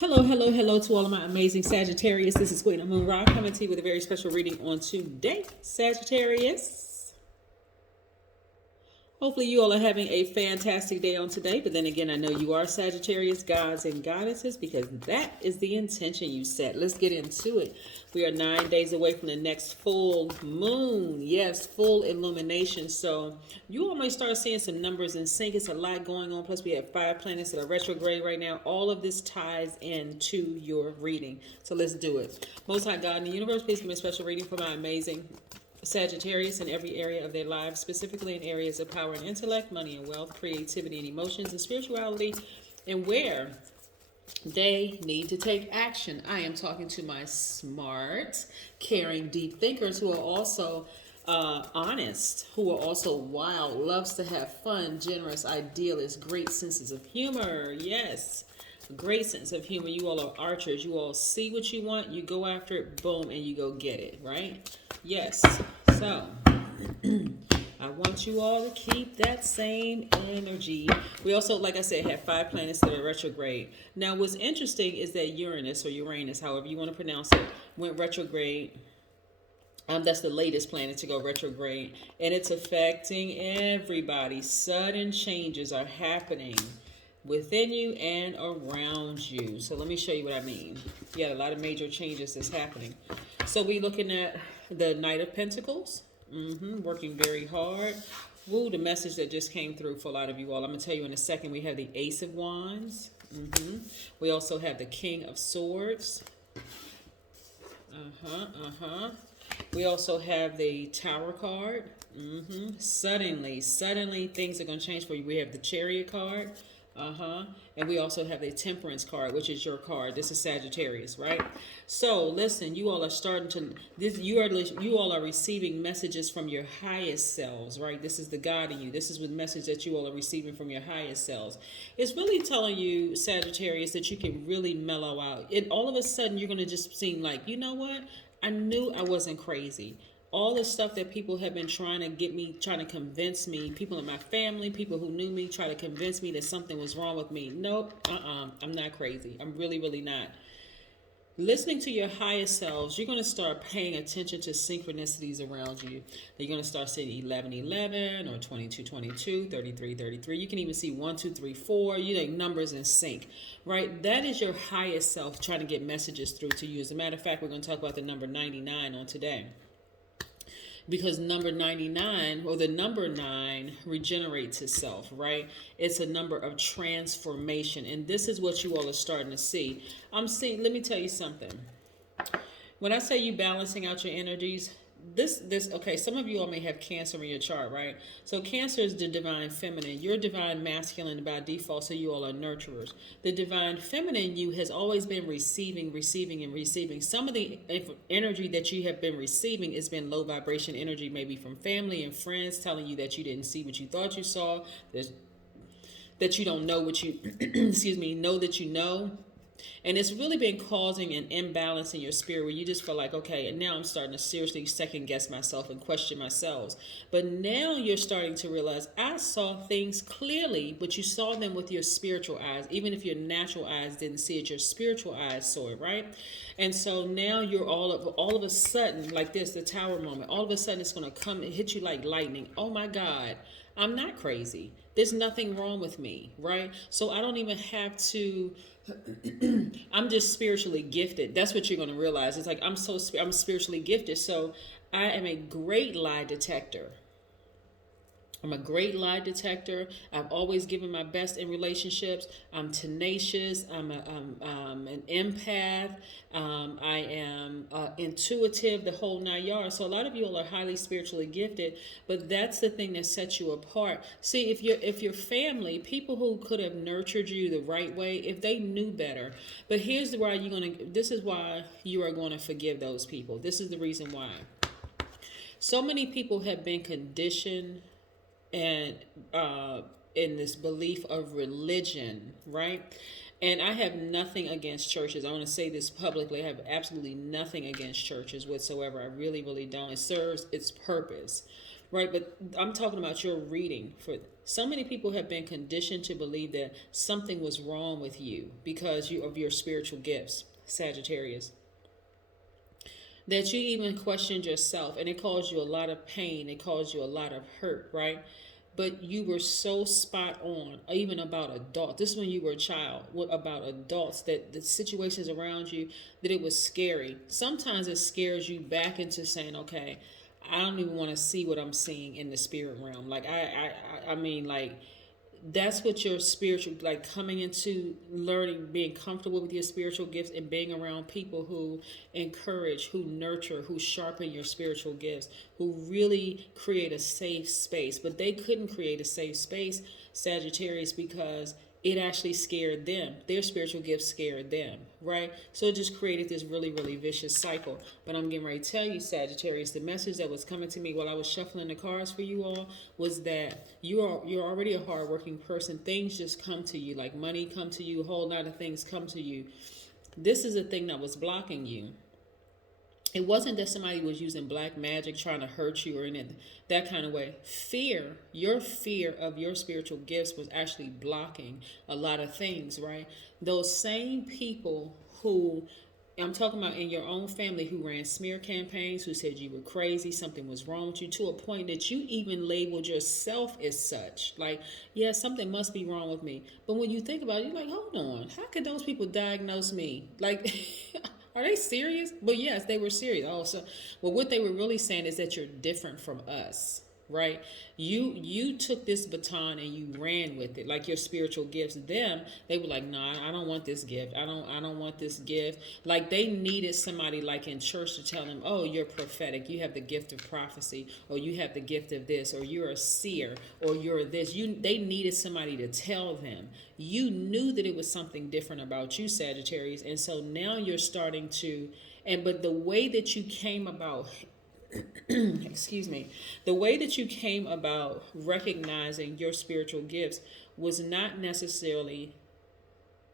Hello, hello, hello to all of my amazing Sagittarius. This is Queen Amun Ra coming to you with a very special reading on today, Sagittarius. Hopefully you all are having a fantastic day on today. But then again, I know you are Sagittarius gods and goddesses because that is the intention you set. Let's get into it. We are 9 days away from the next full moon. Yes, full illumination. So you all may start seeing some numbers in sync. It's a lot going on. Plus we have 5 planets that are retrograde right now. All of this ties into your reading. So let's do it. Most High God in the universe, please give me a special reading for my amazing Sagittarius in every area of their lives, specifically in areas of power and intellect, money and wealth, creativity and emotions, and spirituality, and where they need to take action. I am talking to my smart, caring, deep thinkers who are also honest, who are also wild, loves to have fun, generous, idealists, great senses of humor. Yes. Great sense of humor. You all are archers. You all see what you want, you go after it, boom, and you go get it, right? Yes. So I want you all to keep that same energy. We also, like I said, have 5 planets that are retrograde. Now, what's interesting is that Uranus, or Uranus, however you want to pronounce it, went retrograde. That's the latest planet to go retrograde, and it's affecting everybody. Sudden changes are happening within you and around you. So let me show you what I mean. Yeah, a lot of major changes is happening. So we looking at the Knight of Pentacles, working very hard. Woo, the message that just came through for a lot of you all. I'm going to tell you in a second. We have the Ace of Wands. We also have the King of Swords. We also have the Tower card. Suddenly things are going to change for you. We have the Chariot card. And we also have the Temperance card, which is your card. This is Sagittarius, right? So listen, you all are starting to you all are receiving messages from your highest selves, right? This is the God in you. This is the message that you all are receiving from your highest selves. It's really telling you, Sagittarius, that you can really mellow out. And all of a sudden you're going to just seem like, you know what? I knew I wasn't crazy. All the stuff that people have been trying to get me, trying to convince me, people in my family, people who knew me, try to convince me that something was wrong with me. Nope, I'm not crazy. I'm really, really not. Listening to your highest selves, you're going to start paying attention to synchronicities around you. You're going to start seeing 1111 or 2222, 3333. You can even see 1234. You like numbers in sync, right? That is your highest self trying to get messages through to you. As a matter of fact, we're going to talk about the number 99 on today, because number 99, or the number 9, regenerates itself, right? It's a number of transformation, and this is what you all are starting to see. Let me tell you something. When I say you balancing out your energies, okay, some of you all may have Cancer in your chart, right? So Cancer is the divine feminine. You're divine masculine by default, so you all are nurturers. The divine feminine you has always been receiving, and receiving. Some of the energy that you have been receiving has been low vibration energy, maybe from family and friends telling you that you didn't see what you thought you saw, that you don't know what you, know that you know. And it's really been causing an imbalance in your spirit where you just feel like, okay, and now I'm starting to seriously second guess myself and question myself. But now you're starting to realize I saw things clearly, but you saw them with your spiritual eyes. Even if your natural eyes didn't see it, your spiritual eyes saw it, right? And so now you're all of a sudden, like this, the Tower moment, all of a sudden it's going to come and hit you like lightning. Oh my God, I'm not crazy. There's nothing wrong with me, right? So I don't even have to I'm just spiritually gifted. That's what you're going to realize. It's like I'm spiritually gifted. So I am a great lie detector. I'm a great lie detector. I've always given my best in relationships. I'm tenacious. I'm an empath. I am intuitive, the whole 9 yards. So a lot of you all are highly spiritually gifted, but that's the thing that sets you apart. See, if your family, people who could have nurtured you the right way, if they knew better, but this is why you are going to forgive those people. This is the reason why. So many people have been conditioned and in this belief of religion, right? And I have nothing against churches. I want to say this publicly. I have absolutely nothing against churches whatsoever. I really, really don't. It serves its purpose. right? But I'm talking about your reading. For so many people have been conditioned to believe that something was wrong with you because of your spiritual gifts, Sagittarius, that you even questioned yourself, and it caused you a lot of pain, it caused you a lot of hurt, right? But you were so spot on, even about adults. This is when you were a child. What about adults? That the situations around you, that it was scary. Sometimes it scares you back into saying, okay, I don't even want to see what I'm seeing in the spirit realm. Like I mean, like that's what your spiritual, like coming into learning, being comfortable with your spiritual gifts and being around people who encourage, who nurture, who sharpen your spiritual gifts, who really create a safe space. But they couldn't create a safe space, Sagittarius, because it actually scared them. Their spiritual gifts scared them, right? So it just created this really, really vicious cycle. But I'm getting ready to tell you, Sagittarius, the message that was coming to me while I was shuffling the cards for you all was that you're already a hardworking person. Things just come to you, like money come to you, a whole lot of things come to you. This is a thing that was blocking you. It wasn't that somebody was using black magic trying to hurt you or in that kind of way. Fear, your fear of your spiritual gifts was actually blocking a lot of things, right? Those same people who, I'm talking about in your own family, who ran smear campaigns, who said you were crazy, something was wrong with you, to a point that you even labeled yourself as such. Like, yeah, something must be wrong with me. But when you think about it, you're like, hold on, how could those people diagnose me? Like, are they serious? But yes, they were serious. Also, well, what they were really saying is that you're different from us, right? You took this baton and you ran with it, like your spiritual gifts. Them, they were like, nah, I don't want this gift. I don't want this gift. Like they needed somebody like in church to tell them, oh, you're prophetic. You have the gift of prophecy, or you have the gift of this, or you're a seer, or you're this. They needed somebody to tell them. You knew that it was something different about you, Sagittarius, and so now you're starting to. But the way that you came about excuse me, the way that you came about recognizing your spiritual gifts was not necessarily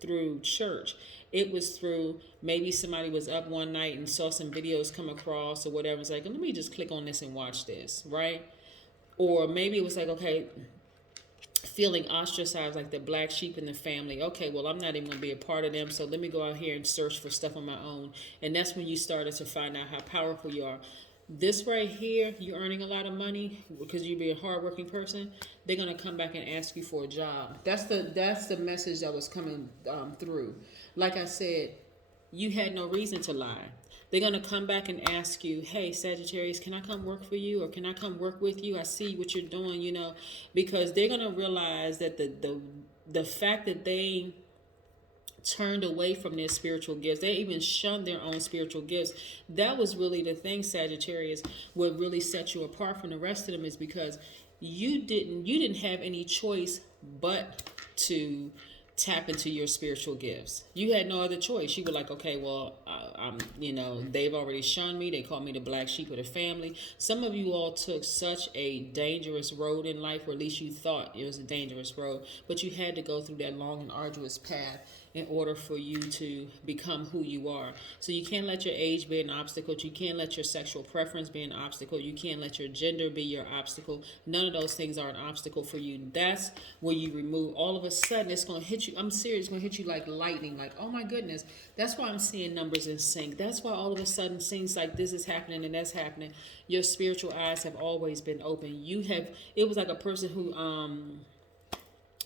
through church. It was through, maybe somebody was up one night and saw some videos come across or whatever. It's like, let me just click on this and watch this, right? Or maybe it was like, okay, feeling ostracized, like the black sheep in the family. Okay, well, I'm not even going to be a part of them, so let me go out here and search for stuff on my own. And that's when you started to find out how powerful you are. This right here, you're earning a lot of money because you be a hardworking person. They're gonna come back and ask you for a job. That's the message that was coming through. Like I said, you had no reason to lie. They're gonna come back and ask you, hey, Sagittarius, can I come work for you, or can I come work with you? I see what you're doing, because they're gonna realize that the fact that they turned away from their spiritual gifts, they even shunned their own spiritual gifts. That was really the thing, Sagittarius. What really set you apart from the rest of them is because you didn't have any choice but to tap into your spiritual gifts. You had no other choice. You were like, okay, well, they've already shunned me. They called me the black sheep of the family. Some of you all took such a dangerous road in life, or at least you thought it was a dangerous road, but you had to go through that long and arduous path in order for you to become who you are. So you can't let your age be an obstacle. You can't let your sexual preference be an obstacle. You can't let your gender be your obstacle. None of those things are an obstacle for you. That's where you remove. All of a sudden, it's going to hit you. I'm serious. It's going to hit you like lightning. Like, oh my goodness. That's why I'm seeing numbers in sync. That's why all of a sudden things like this is happening and that's happening. Your spiritual eyes have always been open. It was like a person who,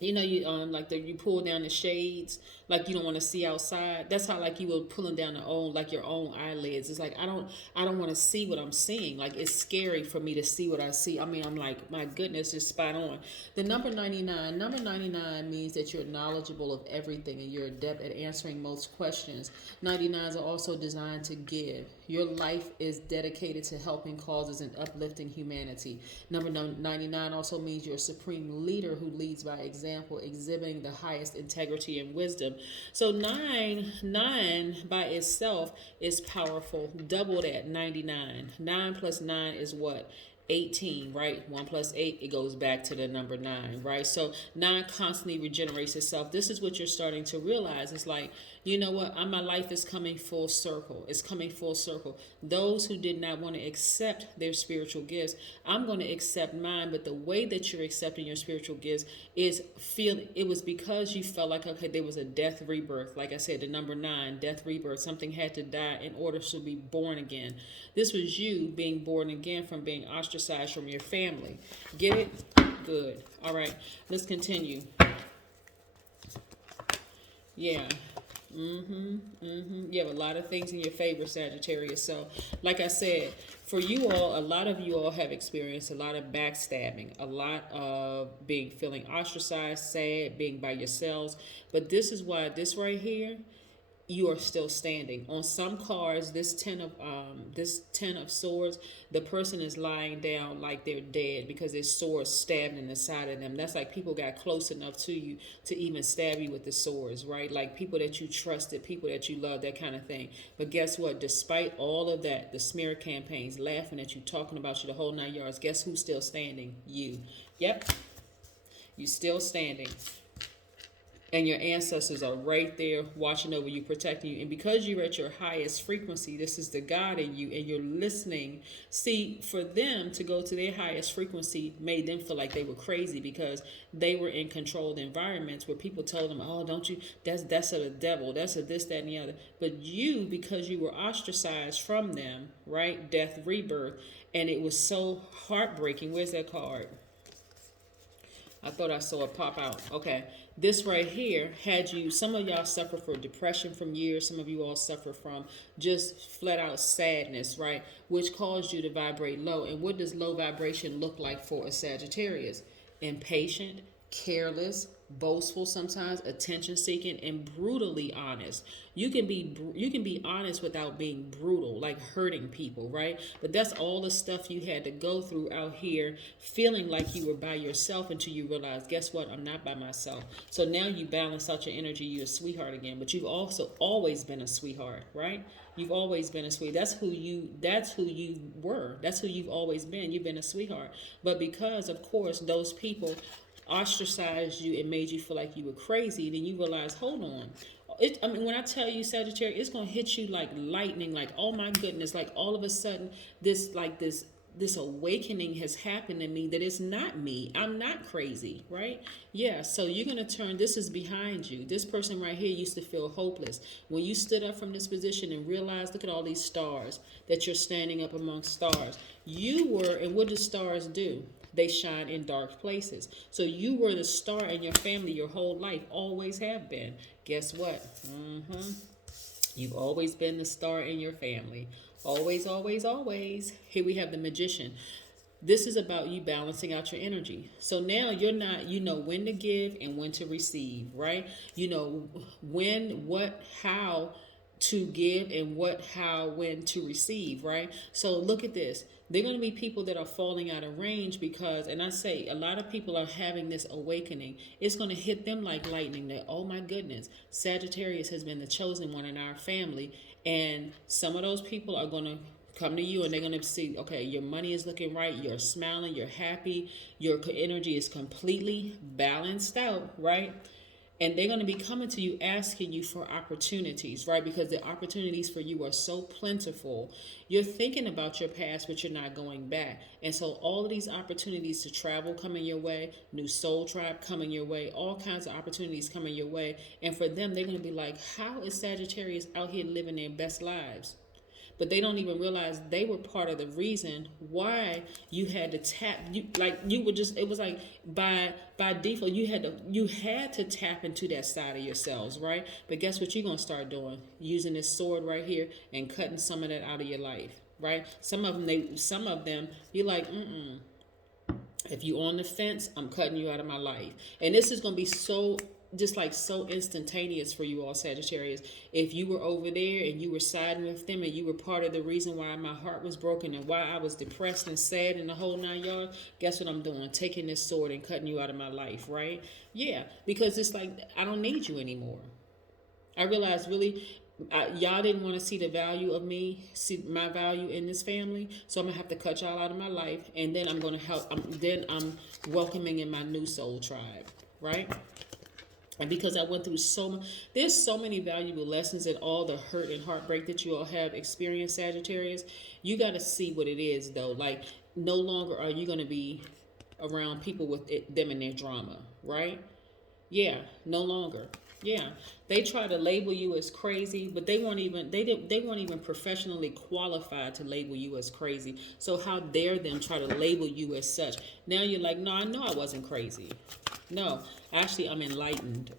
you pull down the shades, like you don't want to see outside. That's how like you were pulling down your own eyelids. It's like I don't want to see what I'm seeing. Like it's scary for me to see what I see. I mean, I'm like, my goodness, it's spot on. The number 99. Number 99 means that you're knowledgeable of everything and you're adept at answering most questions. 99s are also designed to give. Your life is dedicated to helping causes and uplifting humanity. Number 99 also means you're a supreme leader who leads by example, exhibiting the highest integrity and wisdom. So 9 by itself is powerful. Double that, 99. 9 plus 9 is what? 18, right? 1 plus 8, it goes back to the number 9, right? So 9 constantly regenerates itself. This is what you're starting to realize. It's like You know what? My life is coming full circle. It's coming full circle. Those who did not want to accept their spiritual gifts, I'm going to accept mine. But the way that you're accepting your spiritual gifts is it was because you felt like, okay, there was a death rebirth. Like I said, the number 9, death rebirth. Something had to die in order to be born again. This was you being born again from being ostracized from your family. Get it? Good. All right. Let's continue. Yeah. You have a lot of things in your favor, Sagittarius. So, like I said, for you all, a lot of you all have experienced a lot of backstabbing, a lot of feeling ostracized, sad, being by yourselves. But this is why this right here, you are still standing. On some cards, this 10 of swords, the person is lying down like they're dead because there's swords stabbed in the side of them. That's like people got close enough to you to even stab you with the swords, right? Like people that you trusted, people that you loved, that kind of thing. But guess what? Despite all of that, the smear campaigns, laughing at you, talking about you the whole 9 yards, guess who's still standing? You. Yep. You still standing. And your ancestors are right there watching over you, protecting you. And because you're at your highest frequency, this is the God in you, and you're listening. See, for them to go to their highest frequency made them feel like they were crazy because they were in controlled environments where people told them, oh, don't you, that's of the devil, that's a this, that, and the other. But you, because you were ostracized from them, right? Death, rebirth. And it was so heartbreaking. Where's that card? I thought I saw it pop out. Okay. This right here had you, some of y'all suffer from depression from years. Some of you all suffer from just flat out sadness, right? Which caused you to vibrate low. And what does low vibration look like for a Sagittarius? Impatient, careless, boastful sometimes, attention seeking, and brutally honest. You can be honest without being brutal, like hurting people, right? But that's all the stuff you had to go through out here, feeling like you were by yourself until you realize, guess what? I'm not by myself. So now you balance out your energy. You're a sweetheart again, but you've also always been a sweetheart, right? You've always been a sweetheart. That's who you were. That's who you've always been. You've been a sweetheart. But because, of course, those people ostracized you and made you feel like you were crazy, then you realize, hold on. When I tell you, Sagittarius, it's going to hit you like lightning, like, oh my goodness, like all of a sudden this awakening has happened to me that it's not me. I'm not crazy, right? Yeah, so you're going to turn, this is behind you. This person right here used to feel hopeless. When you stood up from this position and realized, look at all these stars, that you're standing up among stars. You were, and what do stars do? They shine in dark places. So you were the star in your family your whole life, always have been. Guess what? You've always been the star in your family. Always, always, always. Here we have the Magician. This is about you balancing out your energy. So now you know when to give and when to receive, right? You know when, what, how to give and what, how, when to receive, right? So look at this. They're going to be people that are falling out of range because, and I say a lot of people are having this awakening. It's going to hit them like lightning that, oh my goodness, Sagittarius has been the chosen one in our family. And some of those people are going to come to you and they're going to see, okay, your money is looking right. You're smiling. You're happy. Your energy is completely balanced out, right? And they're going to be coming to you asking you for opportunities, right? Because the opportunities for you are so plentiful. You're thinking about your past, but you're not going back. And so all of these opportunities to travel coming your way, new soul tribe coming your way, all kinds of opportunities coming your way. And for them, they're going to be like, how is Sagittarius out here living their best lives? But they don't even realize they were part of the reason why you had to tap. It was like by default you had to tap into that side of yourselves, right? But guess what you're gonna start doing? Using this sword right here and cutting some of that out of your life, right? Some of them you're like, if you on the fence, I'm cutting you out of my life. And this is gonna be so instantaneous for you all, Sagittarius. If you were over there and you were siding with them and you were part of the reason why my heart was broken and why I was depressed and sad in the whole 9 yards, guess what I'm doing? Taking this sword and cutting you out of my life, right? Yeah, because it's like, I don't need you anymore. I realized really, y'all didn't want to see the value of me, see my value in this family, so I'm gonna have to cut y'all out of my life, and then I'm gonna help. I'm welcoming in my new soul tribe, right? And because I went through there's so many valuable lessons in all the hurt and heartbreak that you all have experienced, Sagittarius. You got to see what it is, though. Like, no longer are you going to be around people with them and their drama, right? Yeah, no longer. Yeah, they try to label you as crazy, but they weren't even professionally qualified to label you as crazy. So how dare them try to label you as such? Now you're like, no, I know I wasn't crazy. No, actually, I'm enlightened.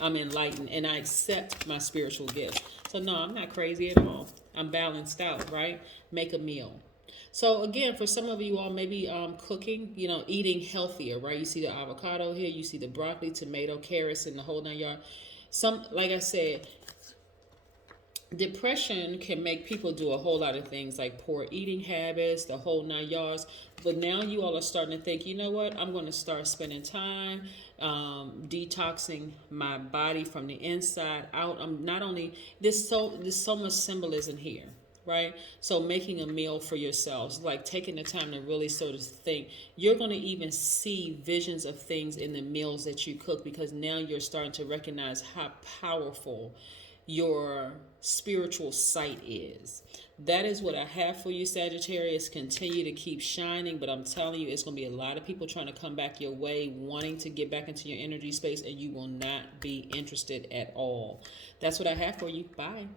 I'm enlightened, and I accept my spiritual gifts. So no, I'm not crazy at all. I'm balanced out, right? Make a meal. So again, for some of you all, maybe cooking, eating healthier, right? You see the avocado here, you see the broccoli, tomato, carrots, and the whole 9 yards. Like I said, depression can make people do a whole lot of things like poor eating habits, the whole 9 yards. But now you all are starting to think, you know what? I'm going to start spending time detoxing my body from the inside out. I'm not only there's so much symbolism here, right? So making a meal for yourselves, like taking the time to really sort of think, you're going to even see visions of things in the meals that you cook, because now you're starting to recognize how powerful your spiritual sight is. That is what I have for you, Sagittarius. Continue to keep shining, but I'm telling you, it's going to be a lot of people trying to come back your way, wanting to get back into your energy space, and you will not be interested at all. That's what I have for you. Bye.